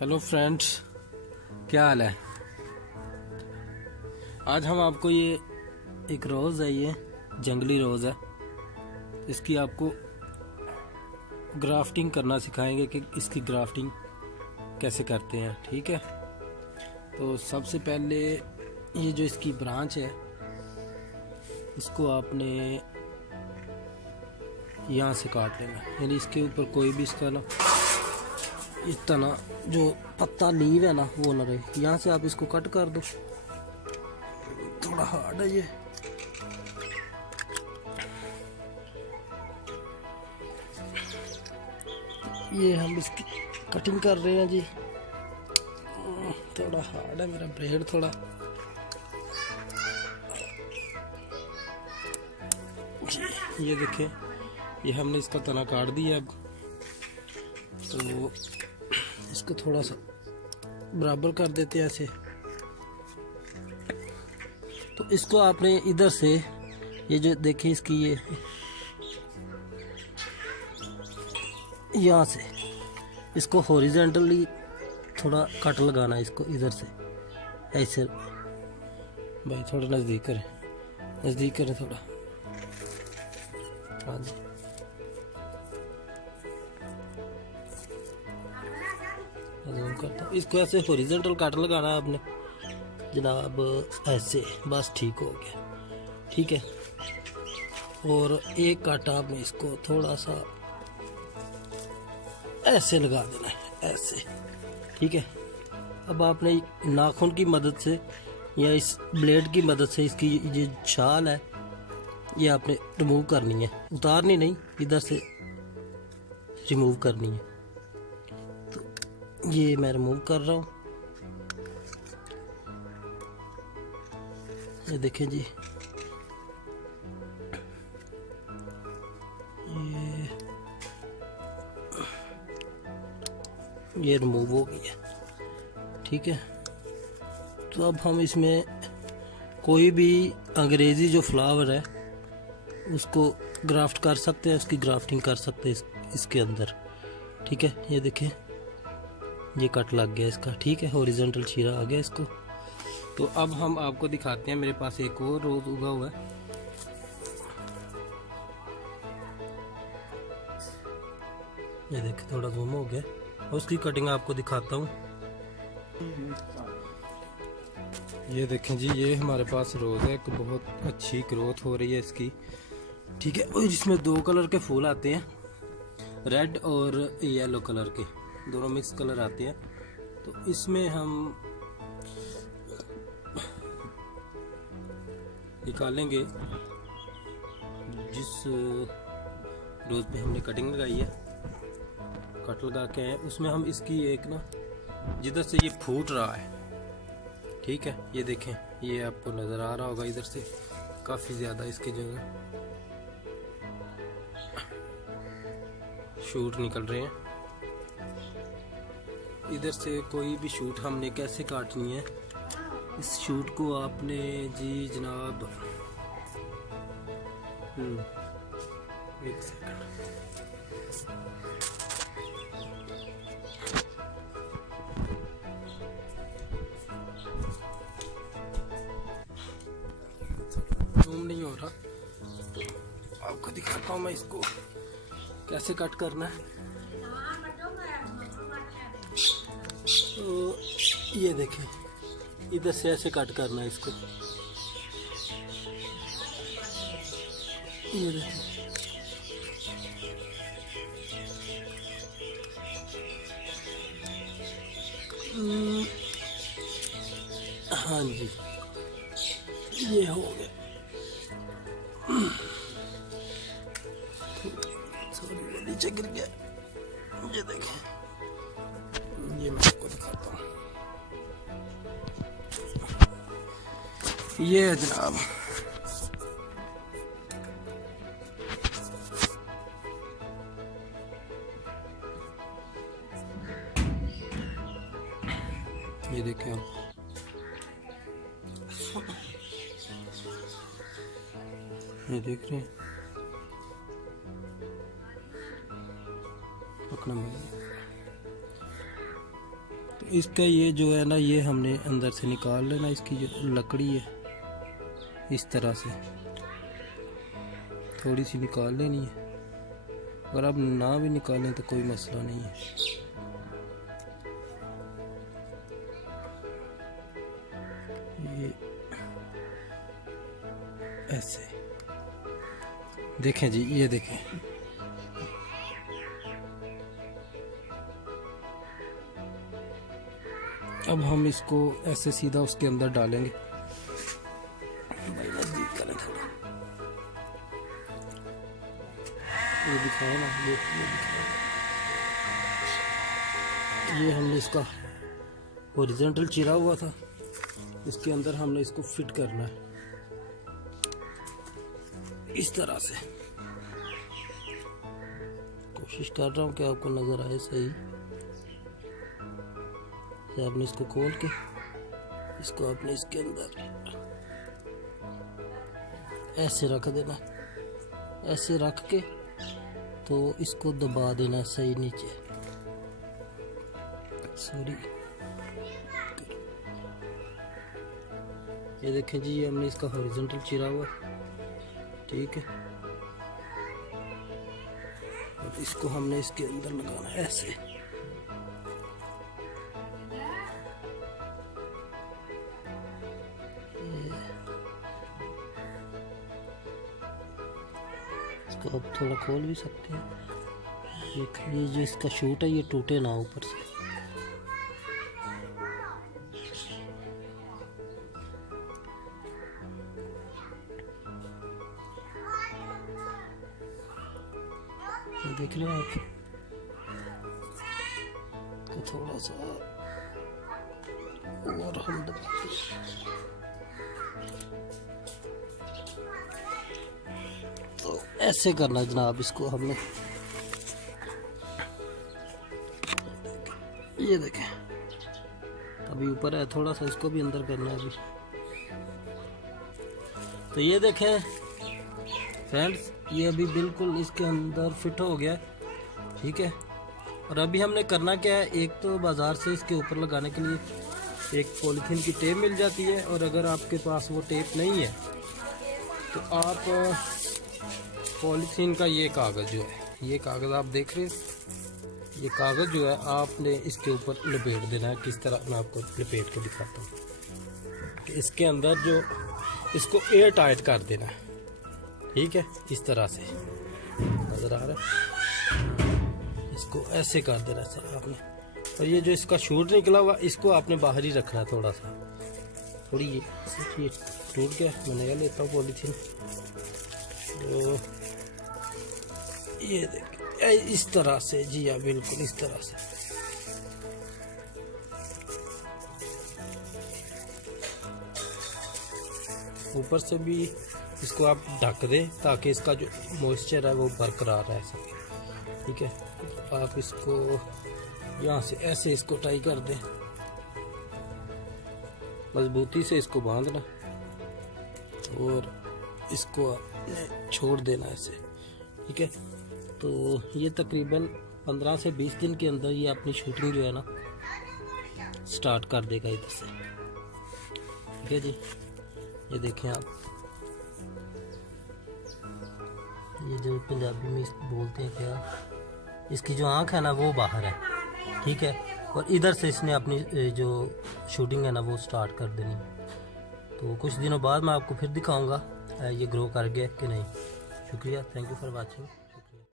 Hello friends, क्या हाल है। आज हम आपको ये एक रोज़ है, ये जंगली रोज़ है, इसकी आपको ग्राफ्टिंग करना सिखाएंगे कि इसकी ग्राफ्टिंग कैसे करते हैं। ठीक है, तो सबसे पहले ये जो इसकी ब्रांच है इसको आपने यहाँ से काट लेना, यानी इसके ऊपर कोई भी इसका ना इस तना जो पत्ता लीव है ना वो ना रहे। यहाँ से आप इसको कट कर दो, थोड़ा हार्ड है ये हम इसकी कटिंग कर रहे हैं जी। थोड़ा हार्ड है मेरा ब्लेड थोड़ा। ये देखें, ये हमने इसका तना काट दिया। अब तो इसको थोड़ा सा बराबर कर देते हैं ऐसे। तो इसको आपने इधर से ये जो देखिए इसकी ये यहाँ से इसको हॉरिजॉन्टली थोड़ा कट लगाना है इसको इधर से ऐसे। भाई थोड़ा नज़दीक करें थोड़ा। हाँ जी, करता हूँ। इसको ऐसे हॉरिजॉन्टल कट लगाना है आपने जनाब, ऐसे बस ठीक हो गया। ठीक है, और एक कट आपने इसको थोड़ा सा ऐसे लगा देना है ऐसे। ठीक है, अब आपने नाखून की मदद से या इस ब्लेड की मदद से इसकी ये छाल है ये आपने रिमूव करनी है, उतारनी नहीं, इधर से रिमूव करनी है। तो ये मैं रिमूव कर रहा हूँ। ये देखें जी, ये रिमूव हो गई है। ठीक है, तो अब हम इसमें कोई भी अंग्रेज़ी जो फ्लावर है उसको ग्राफ्ट कर सकते हैं, उसकी ग्राफ्टिंग कर सकते हैं इसके अंदर। ठीक है, ये देखें ये कट लग गया इसका। ठीक है, हॉरिजॉन्टल चीरा आ गया इसको। तो अब हम आपको दिखाते हैं, मेरे पास एक और रोज़ उगा हुआ है। ये देखिए थोड़ा जूम हो गया, उसकी कटिंग आपको दिखाता हूँ। ये देखें जी, ये हमारे पास रोज़ है, एक बहुत अच्छी ग्रोथ हो रही है इसकी। ठीक है, और इसमें 2 कलर के फूल आते हैं, रेड और येलो कलर के, दोनों मिक्स कलर आते हैं। तो इसमें हम निकालेंगे जिस रोज़ पे हमने कटिंग लगाई है, कट लगा के हैं उसमें हम इसकी एक ना जिधर से ये फूट रहा है, ठीक है, ये देखें, ये आपको नज़र आ रहा होगा, इधर से काफ़ी ज़्यादा इसकी जगह शूट निकल रहे हैं। इधर से कोई भी शूट हमने कैसे काटनी है, इस शूट को आपने जी जनाब एक सेकंड, जूम नहीं हो रहा तो आपको दिखाता हूँ मैं इसको कैसे कट करना है। तो ये देखें, इधर से ऐसे कट करना है इसको। ये देखें, हाँ जी, ये हो गया। सॉरी, वो नीचे गिर गया। ये देखें, ये मैं आपको दिखाता हूँ। ये है जनाब, ये देखें आप, ये देख रहे हैं, पकड़ना इसका ये जो है ना, ये हमने अंदर से निकाल लेना। इसकी जो लकड़ी है इस तरह से थोड़ी सी निकाल लेनी है। अगर आप ना भी निकालें तो कोई मसला नहीं है। ये ऐसे देखें जी, ये देखें। अब हम इसको ऐसे सीधा उसके अंदर डालेंगे। भाई नजदीक करें थोड़ा, ये दिखाए ना, ये दिखाए। ये हमने इसका हॉरिजॉन्टल चिरा हुआ था, इसके अंदर हमने इसको फिट करना है इस तरह से। कोशिश कर रहा हूँ कि आपको नजर आए सही। आपने इसको खोल के इसको आपने इसके अंदर ऐसे रख देना, ऐसे रख के तो इसको दबा देना सही नीचे। सॉरी, ये देखें जी, ये हमने इसका हॉरिजॉन्टल चिरा हुआ, ठीक है। और इसको हमने इसके अंदर लगाना ऐसे। इसको अब थोड़ा खोल भी सकते हैं। ये जो इसका शूट है ये टूटे ना ऊपर से। देख रहे हैं आप, तो थोड़ा सा और हम तो ऐसे करना है जनाब। इसको हमने ये देखें अभी ऊपर है, थोड़ा सा इसको भी अंदर करना है अभी। तो ये देखें फ्रेंड्स, ये अभी बिल्कुल इसके अंदर फिट हो गया, ठीक है। और अभी हमने करना क्या है, एक तो बाज़ार से इसके ऊपर लगाने के लिए एक पॉलीथीन की टेप मिल जाती है, और अगर आपके पास वो टेप नहीं है तो आप पॉलीथीन का ये कागज़ जो है, ये कागज़ आप देख रहे हैं, ये कागज़ जो है आपने इसके ऊपर लपेट देना है। किस तरह मैं आपको लपेट के दिखाता हूँ। इसके अंदर जो इसको एयर टाइट कर देना है, ठीक है, इस तरह से नज़र आ रहा है। इसको ऐसे कर देना सर आपने। और ये जो इसका शूट निकला हुआ, इसको आपने बाहर ही रखना है थोड़ा सा। थोड़ी ये टूट गया, मैं नया लेता हूँ पॉलीथीन। तो ये देखिए इस तरह से, जी हाँ बिल्कुल इस तरह से। ऊपर से भी इसको आप ढक दें ताकि इसका जो मॉइस्चर है वो बरकरार रह सके, ठीक है। आप इसको यहाँ से ऐसे इसको टाई कर दें, मजबूती से इसको बांधना और इसको छोड़ देना ऐसे, ठीक है। तो ये तकरीबन 15 से 20 दिन के अंदर ये अपनी शूटिंग जो है ना स्टार्ट कर देगा इधर से, ठीक है जी। ये देखें आप, ये जो पंजाबी में बोलते हैं क्या, इसकी जो आँख है ना वो बाहर है, ठीक है। और इधर से इसने अपनी जो शूटिंग है ना वो स्टार्ट कर देनी। तो कुछ दिनों बाद मैं आपको फिर दिखाऊंगा ये ग्रो कर गया कि नहीं। शुक्रिया, थैंक यू फॉर वाचिंग।